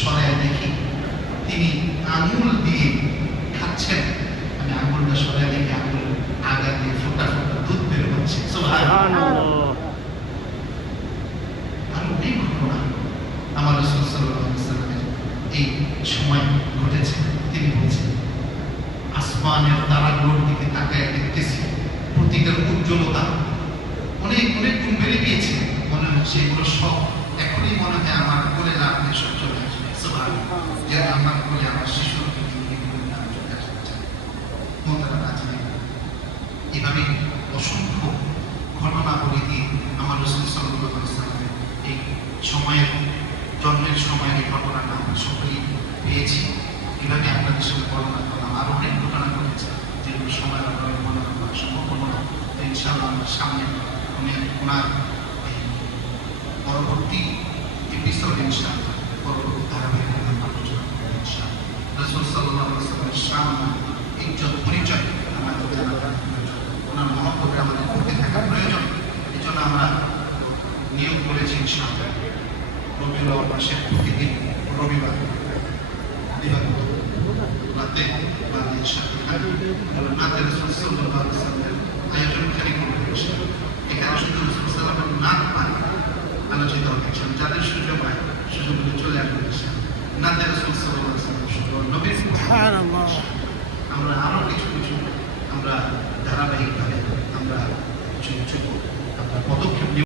সরায় দেখি তিনি আঙুল দিয়ে খাচ্ছেন। আমি আঙুলটা সরাই দেখি আঙুল আগা দিয়ে ফোটা ফোটা দুধ বের হচ্ছে। আর অনেক ঘটনা আমার রাসূল সাল্লাল্লাহু আলাইহি ওয়াসাল্লামের এই সময় ঘটেছে। তিনি বলছেন, আসমানের তারাগুলোর দিকে তাকায় দেখতেছি প্রতিটার উজ্জ্বলতা অনেক অনেক গুণ বেড়ে গিয়েছে। মনে হচ্ছে এগুলো সব এখনই মনে হয় আমার কোলে লাগলে সব চলে আসবে। সুবহানাল্লাহ, যে আমার কোলে আমার শিশুকে নিয়ে চলে আসছে। এভাবে অসংখ্য ঘটনা বলে দিয়ে আমার রাসূল সাল্লাল্লাহু আলাইহি ওয়াসাল্লামের এই সময়ের জন্মের সময়ের এই ঘটনাটা আমরা সকলেই পেয়েছি। এভাবে আপনাদের সঙ্গে বর্ণনা করলাম। আরো অনেক ঘটনা ঘটেছে যেগুলো সময় আবার বর্ণনা করা সম্ভব হলো না। তো ইনশাআল্লাহ আমরা সামনে ওনার পরবর্তী এপিসোড ইনশাআল্লাহ পরবর্তী ধারাবাহিকতা আমরা আলোচনা করব ইনশাআল্লাহ। রাসূল সাল্লাল্লাহু আলাইহি ওয়াসাল্লামের সম্মান, ইজ্জত, পরিচয় আমাদের জানা প্রয়োজন। ওনার মহব্বত আমাদের করতে থাকা প্রয়োজন। এই জন্য আমরা নিয়োগ করেছি ইনশাআল্লাহ রবিউল আউয়াল মাসের প্রতিদিন রবিবার দিবাগত রাতে বাদের সাথে নাতে রাসূল সাল্লাল্লাহু আলাইহি ওয়াসাল্লামের আয়োজনকারী করেছে। এখানে শুধু রাসূল সাল্লাল্লাহু আলাইহি ওয়াসাল্লাম নাত পান আলোচিত হচ্ছে। যাদের সুযোগ হয় সুযোগগুলো চলে আসবে। নাতে রাসূল সাল্লাল্লাহু আলাইহি ওয়াসাল্লাম নবীর সুবহানাল্লাহ। আমরা আরো কিছু কিছু আমরা ধারাবাহিকভাবে আমরা কিছু কিছু আমরা পদক্ষেপ